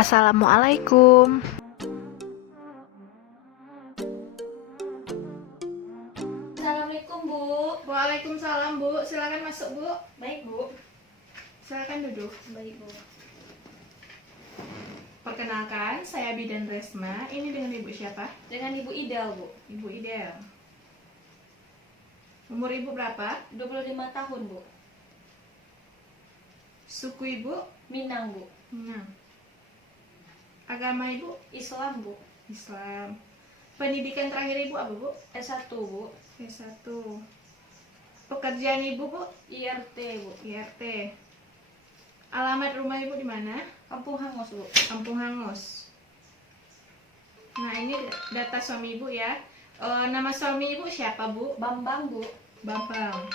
Assalamualaikum. Assalamualaikum Bu. Waalaikumsalam Bu, silakan masuk Bu. Baik Bu. Silakan duduk. Baik Bu. Perkenalkan, saya Bidan Resma. Ini dengan Ibu siapa? Dengan Ibu Ida Bu. Ibu Idel. Umur Ibu berapa? 25 tahun Bu. Suku Ibu? Minang Bu. Minang. Agama Ibu? Islam Bu. Islam. Pendidikan terakhir Ibu apa Bu? S1 Bu. S1. Pekerjaan Ibu Bu? IRT Bu. IRT. Alamat rumah Ibu di mana? Kampung Hangus Bu. Kampung Hangus. Nah, ini data suami Ibu ya. Nama suami Ibu siapa Bu? Bambang Bu. Bambang.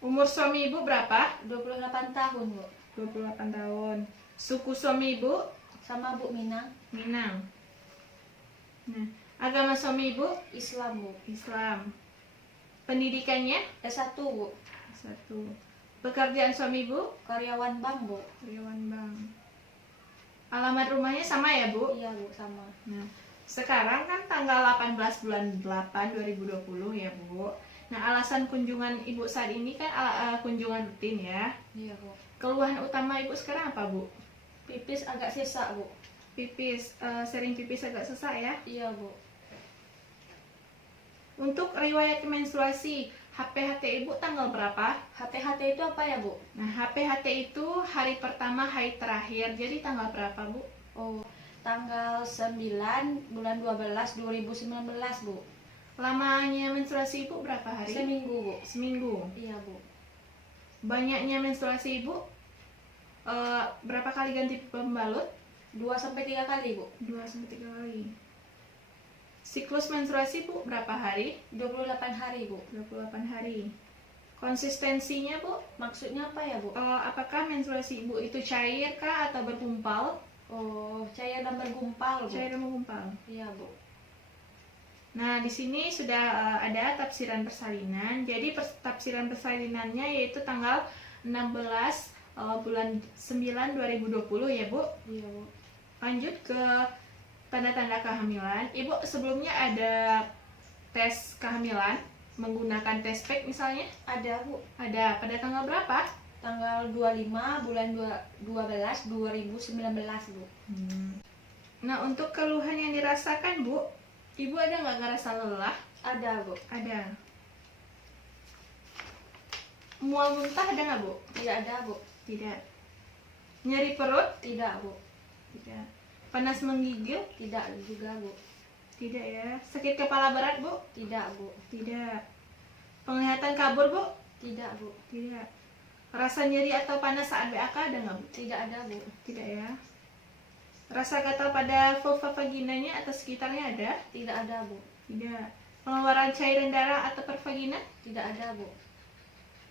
Umur suami Ibu berapa? 28 tahun Bu. 28 tahun. Suku suami Ibu? Sama Bu Minang. Minang. Nah, agama suami Ibu? Islam Bu. Islam. Pendidikannya? S1 Bu. Satu. Pekerjaan suami Ibu? Karyawan bank Bu. Karyawan bank. Alamat rumahnya sama ya Bu? Iya Bu, sama. Nah, sekarang kan tanggal 18 bulan 8 2020 ya Bu. Nah, alasan kunjungan Ibu saat ini kan kunjungan rutin ya. Iya Bu. Keluhan utama Ibu sekarang apa Bu? Pipis agak sesak Bu. Pipis, sering pipis agak sesak ya. Iya Bu. Untuk riwayat menstruasi, HPHT Ibu tanggal berapa? HT-HT itu apa ya Bu? Nah, HPHT itu hari pertama haid terakhir. Jadi tanggal berapa Bu? Oh, tanggal 9 bulan 12 2019 Bu. Lamanya menstruasi Ibu berapa hari? Seminggu Bu. Seminggu. Iya Bu. Banyaknya menstruasi Ibu berapa kali ganti pembalut? 2-3 kali Bu. 2-3 kali. Siklus menstruasi Bu berapa hari? 28 hari Bu. 28 hari. Konsistensinya Bu, Maksudnya apa ya Bu? apakah menstruasi Ibu itu cair kah atau bergumpal? Oh, cair dan bergumpal Bu. Cair dan menggumpal. Iya Bu. Nah, di sini sudah ada tafsiran persalinan. Jadi tafsiran persalinannya yaitu tanggal 16 bulan 9 2020 ya Bu. Iya Bu. Lanjut ke tanda-tanda kehamilan. Ibu sebelumnya ada tes kehamilan menggunakan tes pack misalnya? Ada Bu. Ada. Pada tanggal berapa? Tanggal 25 bulan 12 2019 Bu. Nah, untuk keluhan yang dirasakan Bu, Ibu ada nggak ngerasa lelah? Ada Bu. Ada. Mual muntah ada nggak Bu? Tidak ada Bu. Tidak. Nyeri perut? Tidak Bu. Tidak. Panas menggigil? Tidak juga Bu. Tidak ya. Sakit kepala berat Bu? Tidak Bu. Tidak. Penglihatan kabur Bu? Tidak Bu. Tidak. Rasa nyeri atau panas saat BAK ada nggak Bu? Tidak ada Bu. Tidak ya. Rasa gatal pada vulva vaginanya atau sekitarnya ada? Tidak ada Bu. Tidak. Pengeluaran cairan darah atau per vagina? Tidak ada Bu.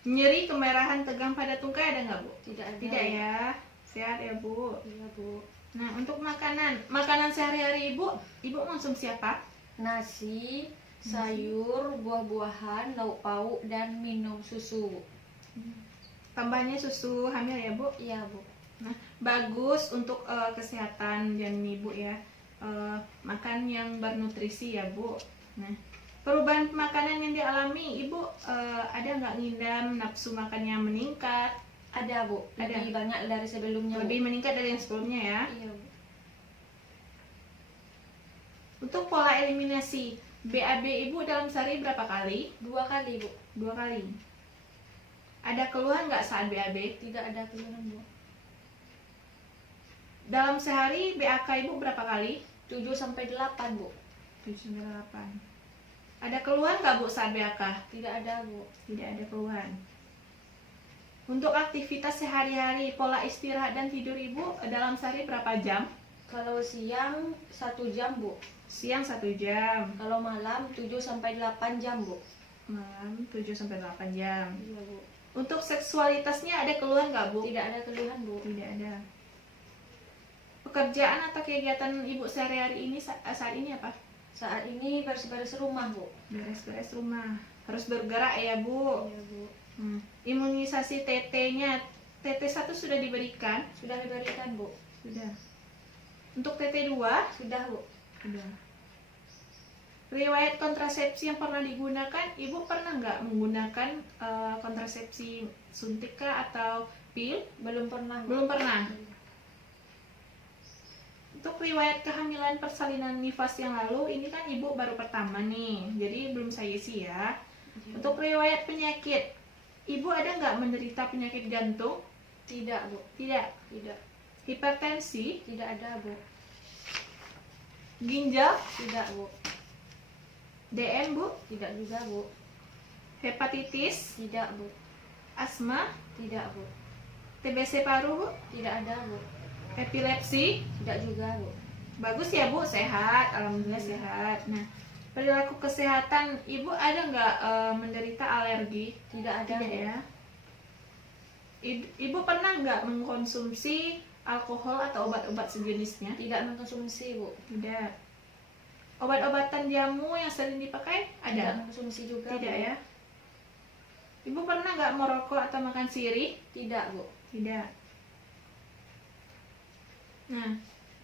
Nyeri, kemerahan, tegang pada tungkai ada nggak Bu? Tidak ada. Tidak Bu. ya. Sehat ya Bu. Iya Bu. Nah, untuk makanan sehari-hari Ibu konsumsi apa? Nasi, sayur, buah-buahan, lauk pauk, dan minum susu Bu. Tambahnya susu hamil ya Bu? Iya Bu. Nah, bagus untuk kesehatan janin Ibu ya. Makan yang bernutrisi ya Bu. Nah, perubahan makanan yang dialami Ibu ada nggak ngidam, nafsu makannya meningkat? Ada Bu. Ada. Lebih banyak dari sebelumnya Bu. Lebih meningkat dari yang sebelumnya ya. Iya Bu. Untuk pola eliminasi BAB Ibu dalam sehari berapa kali? 2 kali Bu. 2 kali. Ada keluhan nggak saat BAB? Tidak ada keluhan Bu. Dalam sehari BAK Ibu berapa kali? 7-8 Bu. 7-8. Ada keluhan nggak Bu saat BAK? Tidak ada Bu. Tidak ada keluhan. Untuk aktivitas sehari-hari, pola istirahat dan tidur Ibu dalam sehari berapa jam? Kalau siang 1 jam Bu. Siang 1 jam, Kalau malam 7-8 jam Bu. malam 7-8 jam. Iya Bu. Untuk seksualitasnya ada keluhan nggak Bu? Tidak ada keluhan Bu. Tidak ada. Pekerjaan atau kegiatan Ibu sehari-hari ini saat ini apa? Saat ini beres-beres rumah Bu. Beres-beres rumah. Harus bergerak ya Bu. Iya Bu. Imunisasi TT-nya TT1 sudah diberikan? Sudah diberikan, Bu. Sudah. Untuk TT2? Sudah, Bu. Sudah. Riwayat kontrasepsi yang pernah digunakan, Ibu pernah nggak menggunakan kontrasepsi suntik kah atau pil? Belum pernah, Bu. Belum pernah. Untuk riwayat kehamilan persalinan nifas yang lalu, ini kan Ibu baru pertama nih, jadi belum saya isi ya. Untuk riwayat penyakit, Ibu ada nggak menderita penyakit jantung? Tidak, Bu. Tidak. Tidak. Hipertensi? Tidak ada, Bu. Ginjal? Tidak, Bu. DM, Bu? Tidak juga, Bu. Hepatitis? Tidak, Bu. Asma? Tidak, Bu. TBC paru, Bu? Tidak ada, Bu. Epilepsi? Tidak juga, Bu. Bagus ya, Bu, sehat, alhamdulillah sehat. Nah, perilaku kesehatan Ibu ada nggak menderita alergi? Tidak ada, Tidak Bu. ya. Ibu pernah nggak mengkonsumsi alkohol atau obat-obat sejenisnya? Tidak mengkonsumsi, Bu. Tidak. Obat-obatan jamu yang sering dipakai Tidak ada? mengkonsumsi juga, Tidak Bu. ya. Ibu pernah nggak merokok atau makan sirih? Tidak, Bu. Tidak. Nah,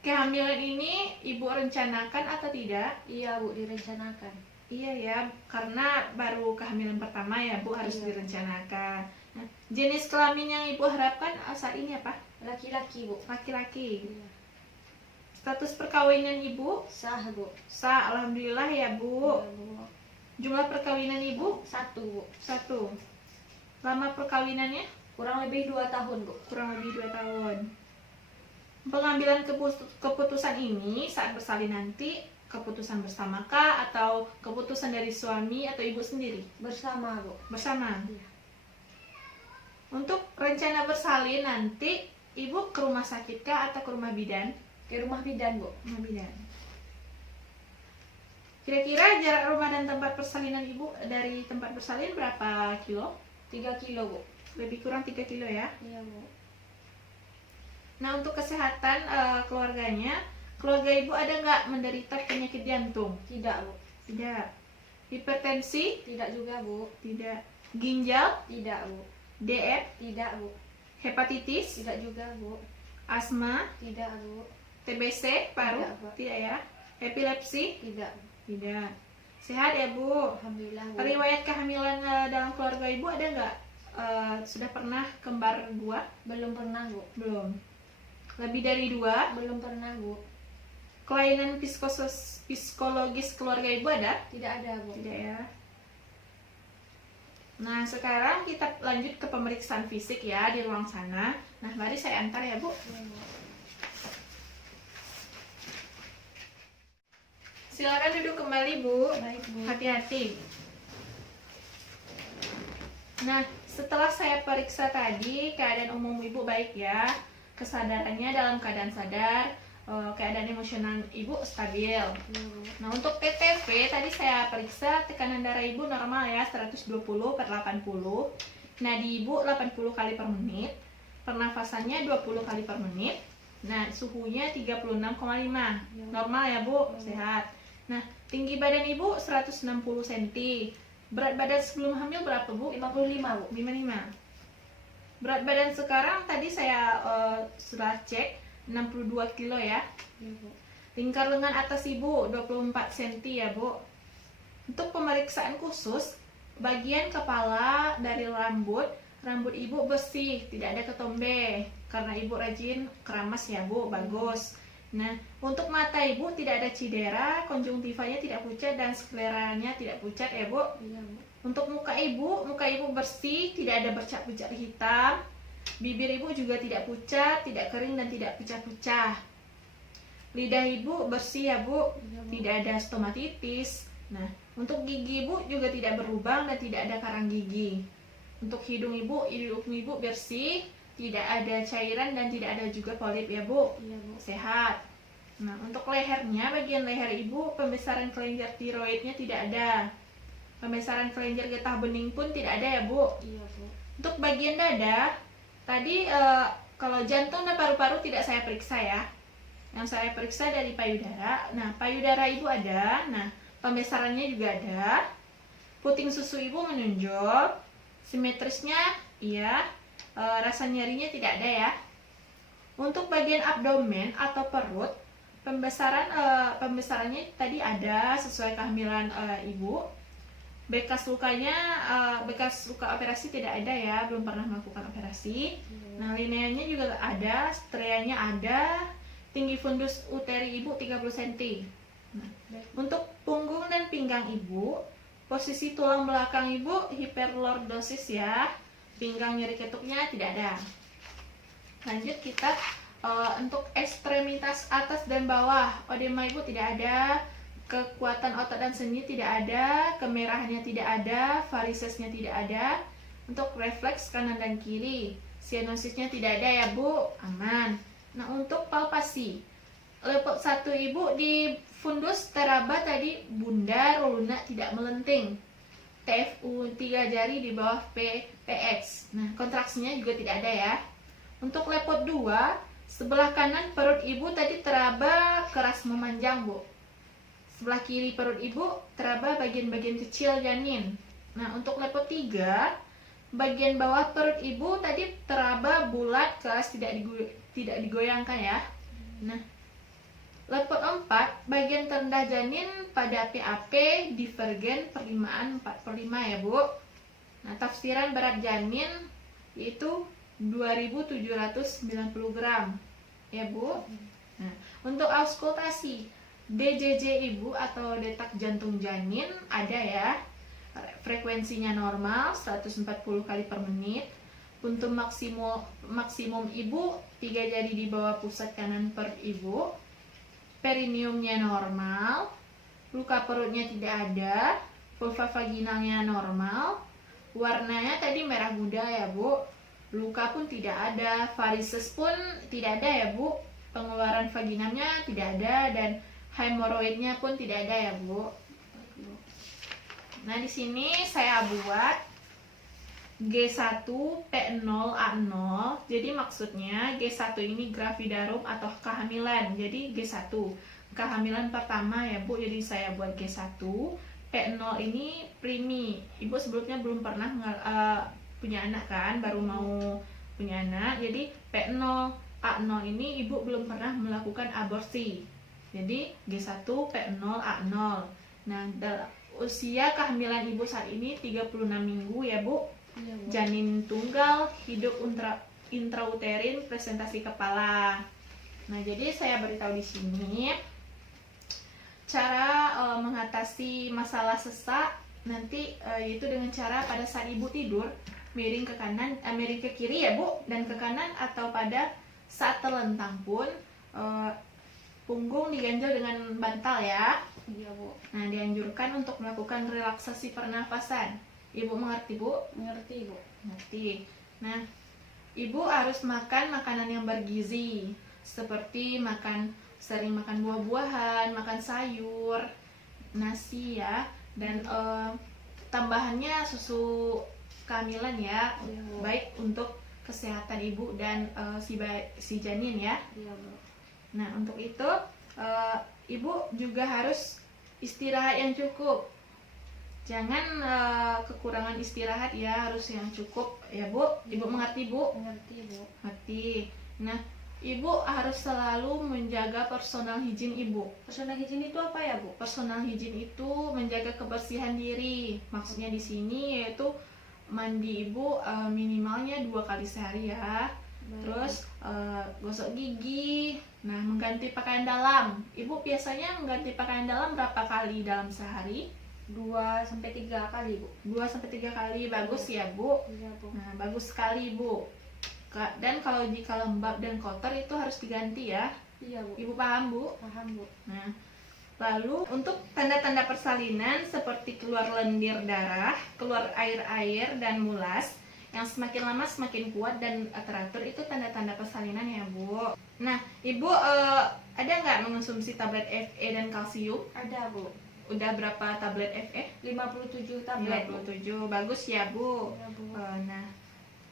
kehamilan ini Ibu rencanakan atau tidak? Iya, Bu, direncanakan. Iya ya, karena baru kehamilan pertama ya, Bu, harus Iya. direncanakan. Nah, jenis kelamin yang Ibu harapkan saat ini apa? Laki-laki, Bu. Laki-laki. Iya. Status perkawinan Ibu? Sah, Bu. Sah, alhamdulillah ya, Bu. Iya, Bu. Jumlah perkawinan Ibu? 1, Bu. 1. Lama perkawinannya? Kurang lebih 2 tahun, Bu. Kurang lebih 2 tahun. Pengambilan keputusan ini saat bersalin nanti, keputusan bersamakah atau keputusan dari suami atau Ibu sendiri? Bersama, Bu. Bersama. Iya. Untuk rencana bersalin nanti, Ibu ke rumah sakit kah atau ke rumah bidan? Ke rumah bidan, Bu. Rumah bidan. Kira-kira jarak rumah dan tempat persalinan Ibu dari tempat bersalin berapa kilo? 3 kilo, Bu. Lebih kurang 3 kilo ya. Iya, Bu. Nah, untuk kesehatan keluarganya, keluarga Ibu ada nggak menderita penyakit jantung? Tidak, Bu. Tidak. Hipertensi? Tidak juga, Bu. Tidak. Ginjal? Tidak, Bu. DF? Tidak, Bu. Hepatitis? Tidak juga, Bu. Asma? Tidak, Bu. TBC? Paru? Tidak, Bu. Tidak ya. Epilepsi? Tidak. Tidak. Sehat ya, Bu. Alhamdulillah, Bu. Riwayat kehamilan dalam keluarga Ibu ada nggak? Sudah pernah kembar 2? Belum pernah, Bu. Belum. Lebih dari 2? Belum pernah, Bu. Kelainan psikologis keluarga Ibu ada? Tidak ada, Bu. Tidak ya. Nah, sekarang kita lanjut ke pemeriksaan fisik ya di ruang sana. Nah, mari saya antar ya, Bu. Iya, Bu. Silakan duduk kembali, Bu. Baik, Bu. Hati-hati. Nah, setelah saya periksa tadi, keadaan umum Ibu baik ya. Kesadarannya dalam keadaan sadar, keadaan emosional Ibu stabil. Iya, Bu. Nah, untuk TTV tadi saya periksa tekanan darah Ibu normal ya, 120/80. Nah, di Ibu 80 kali per menit. Pernafasannya 20 kali per menit. Nah, suhunya 36,5. Normal ya, Bu, sehat. Nah, tinggi badan Ibu 160 cm. Berat badan sebelum hamil berapa, Bu? 55, Bu. 55. Berat badan sekarang tadi saya sudah cek 62 kilo ya. Iya, Bu. Lingkar lengan atas Ibu 24 cm ya, Bu. Untuk pemeriksaan khusus, bagian kepala dari rambut Ibu bersih, tidak ada ketombe. Karena Ibu rajin keramas ya, Bu, bagus. Nah, untuk mata Ibu tidak ada cedera, konjungtivanya tidak pucat dan skleranya tidak pucat ya, Bu. Iya, Bu. Untuk muka Ibu bersih, tidak ada bercak-bercak hitam. Bibir Ibu juga tidak pucat, tidak kering dan tidak pecah-pecah. Lidah Ibu bersih ya, Bu. Iya, Bu. Tidak ada stomatitis. Nah, untuk gigi Ibu juga tidak berlubang dan tidak ada karang gigi. Untuk hidung Ibu bersih, tidak ada cairan dan tidak ada juga polip ya, Bu. Iya, Bu. Sehat. Nah, untuk lehernya, bagian leher Ibu pembesaran kelenjar tiroidnya tidak ada. Pembesaran kelenjar getah bening pun tidak ada ya, Bu. Iya, Bu. Untuk bagian dada, tadi kalau jantung dan paru-paru tidak saya periksa ya. Yang saya periksa dari payudara. Nah, payudara Ibu ada. Nah, pembesarannya juga ada. Puting susu Ibu menonjol. Simetrisnya iya. rasa nyerinya tidak ada ya. Untuk bagian abdomen atau perut, pembesarannya tadi ada sesuai kehamilan ibu. Bekas lukanya, bekas luka operasi tidak ada ya, belum pernah melakukan operasi. Nah, lineanya juga ada, strianya ada, tinggi fundus uteri ibu 30 cm. Nah, untuk punggung dan pinggang ibu, posisi tulang belakang ibu hiperlordosis ya, pinggang nyeri ketuknya tidak ada. Lanjut kita untuk ekstremitas atas dan bawah, odema ibu tidak ada, kekuatan otot dan sendi tidak ada, kemerahannya tidak ada, varisesnya tidak ada. Untuk refleks kanan dan kiri, sianosisnya tidak ada ya bu, aman. Nah, untuk palpasi, lepot 1 ibu di fundus teraba tadi bundar, lunak, tidak melenting. TFU 3 jari di bawah PX. Nah, kontraksinya juga tidak ada ya. Untuk lepot 2, sebelah kanan perut ibu tadi teraba keras memanjang bu. Sebelah kiri perut ibu teraba bagian-bagian kecil janin. Nah, untuk lepot 3, bagian bawah perut ibu tadi teraba bulat keras, tidak digoyangkan ya. Nah, lepot 4, bagian terendah janin pada PAP divergen perlimaan 4/5 ya bu. Nah, tafsiran berat janin yaitu 2790 gram ya bu. Nah, untuk auskultasi, DJJ ibu atau detak jantung janin ada ya, frekuensinya normal 140 kali per menit. Untuk maksimum ibu 3 jari di bawah pusat kanan perut ibu. Perineumnya normal, luka perutnya tidak ada, vulva vaginalnya normal, warnanya tadi merah muda ya bu, luka pun tidak ada, varises pun tidak ada ya bu, pengeluaran vaginamnya tidak ada, dan hemoroidnya pun tidak ada ya bu. Nah, di sini saya buat G1 P0 A0. Jadi maksudnya G1 ini gravidarum atau kehamilan. Jadi G1 kehamilan pertama ya bu. Jadi saya buat G1. P0 ini primi. Ibu sebelumnya belum pernah punya anak kan, baru mau punya anak. Jadi P0 A0 ini ibu belum pernah melakukan aborsi. Jadi G1 P0 A0. Nah, usia kehamilan ibu saat ini 36 minggu ya bu. Iya, bu. Janin tunggal, hidup intrauterin, presentasi kepala. Nah, jadi saya beritahu di sini cara mengatasi masalah sesak nanti yaitu dengan cara pada saat ibu tidur miring ke kanan, miring ke kiri ya bu, dan ke kanan, atau pada saat terlentang pun punggung diganjel dengan bantal ya. Iya bu. Nah, dianjurkan untuk melakukan relaksasi pernafasan. Ibu mengerti bu? Mengerti bu. Mengerti. Nah, ibu harus makan makanan yang bergizi, seperti sering makan buah-buahan, makan sayur, nasi ya, dan tambahannya susu kehamilan ya, Iya, bu. baik untuk kesehatan ibu dan si janin ya. Iya bu. Nah, untuk itu ibu juga harus istirahat yang cukup. Jangan kekurangan istirahat ya, harus yang cukup ya bu. Ibu mengerti bu? Mengerti bu. Mengerti. Nah, ibu harus selalu menjaga personal hygiene ibu. Personal hygiene itu apa ya bu? Personal hygiene itu menjaga kebersihan diri. Maksudnya di sini yaitu mandi ibu minimalnya 2 kali sehari ya. Baik. Terus gosok gigi. Nah, mengganti pakaian dalam. Ibu biasanya mengganti pakaian dalam berapa kali dalam sehari? 2-3 kali bu. 2-3 kali, bagus ya bu. Iya bu. Nah, bagus sekali bu. Dan kalau jika lembab dan kotor itu harus diganti ya. Iya bu. Ibu paham bu? Paham bu. Nah, lalu untuk tanda-tanda persalinan seperti keluar lendir darah, keluar air-air dan mulas yang semakin lama semakin kuat dan teratur, itu tanda-tanda persalinan ya bu. Nah, ibu ada nggak mengonsumsi tablet Fe dan kalsium? Ada bu. Udah berapa tablet Fe? 57 tablet bu. 57, bagus ya bu. Iya bu. Nah,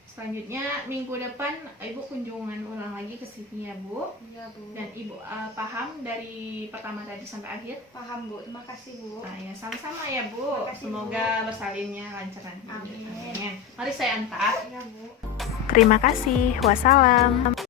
selanjutnya minggu depan ibu kunjungan ulang lagi ke sini ya bu. Iya bu. Dan ibu paham dari pertama tadi sampai akhir? Paham bu. Terima kasih bu. Nah, ya sama-sama ya bu. Terima kasih, Semoga bersalinnya lancar nanti. Amin. Mari saya antar. Iya bu. Terima kasih. Wassalam.